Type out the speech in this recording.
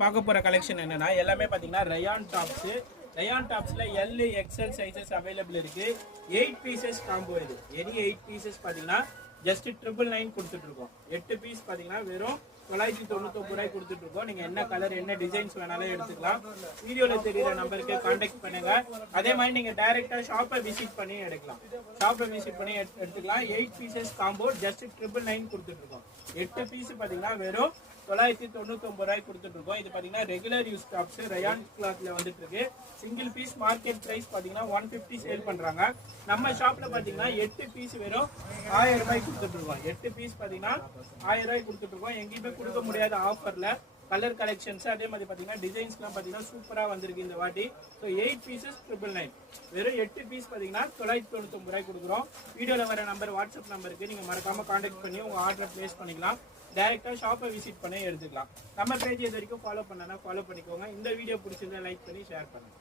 பார்க்க போகிற கலெக்ஷன் என்னன்னா எல்லாமே பார்த்தீங்கன்னா ரயான் டாப்ஸு. ரயான் டாப்ஸில் எல் எக்ஸ்எல் சைஸஸ் அவைலபிள் இருக்குது. 8 பீசஸ் காம்போ இது. எனி 8 பீசஸ் பார்த்தீங்கன்னா ஜஸ்ட் 999 கொடுத்துட்ருக்கோம். 8 பீஸ் பார்த்தீங்கன்னா வெறும் 999 ரூபாய் கொடுத்துட்ருக்கோம். நீங்கள் என்ன கலர் என்ன டிசைன்ஸ் வேணாலும் எடுத்துக்கலாம். வீடியோவில் தெரியுற நம்பருக்கு கான்டாக்ட் பண்ணுங்க. அதே மாதிரி நீங்கள் டைரெக்டாக ஷாப்பை விசிட் பண்ணி எடுக்கலாம். ஷாப்பை விசிட் பண்ணி எடுத்துக்கலாம். 8 பீசஸ் காம்போ ஜஸ்ட் 999 கொடுத்துட்ருக்கோம். 8 பீஸ் பார்த்தீங்கன்னா வெறும் 999 ரூபாய் கொடுத்துட்ருக்கோம். இது பார்த்தீங்கன்னா ரெகுலர் யூஸ் டாப்ஸ் ரயான் கிளாத்ல வந்துட்டு இருக்கு. சிங்கிள் பீஸ் மார்க்கெட் பிரைஸ் பார்த்தீங்கன்னா 150 சேல் பண்றாங்க. நம்ம ஷாப்ல பார்த்தீங்கன்னா 8 பீஸ் வெறும் 1000 ரூபாய் கொடுத்துட்ருக்கோம். 8 பீஸ் பார்த்தீங்கன்னா 1000 ரூபாய் கொடுத்துட்ருக்கோம். எங்கேயுமே கொடுக்க முடியாத ஆஃபர்ல கலர் கலெக்ஷன்ஸ் அதே மாதிரி பார்த்தீங்கன்னா டிசைன்ஸ்லாம் பார்த்தீங்கன்னா சூப்பராக வந்திருக்கு இந்த வாட்டி. ஸோ 8 பீசஸ் 999 வெறும் 8 பீஸ் பார்த்தீங்கன்னா 999 ரூபாய் கொடுக்குறோம். வீடியோவில் வர நம்பர் வாட்ஸ்அப் நம்பருக்கு நீங்கள் மறக்காம கான்டாக்ட் பண்ணி உங்கள் ஆர்டரை ப்ளேஸ் பண்ணிக்கலாம். டைரெக்டாக ஷாப்பை விசிட் பண்ணி எடுத்துக்கலாம். நம்ம பேஜ் இது வரைக்கும் ஃபாலோ பண்ணனா ஃபாலோ பண்ணிக்கோங்க. இந்த வீடியோ பிடிச்சிருந்தா லைக் பண்ணி ஷேர் பண்ணுங்க.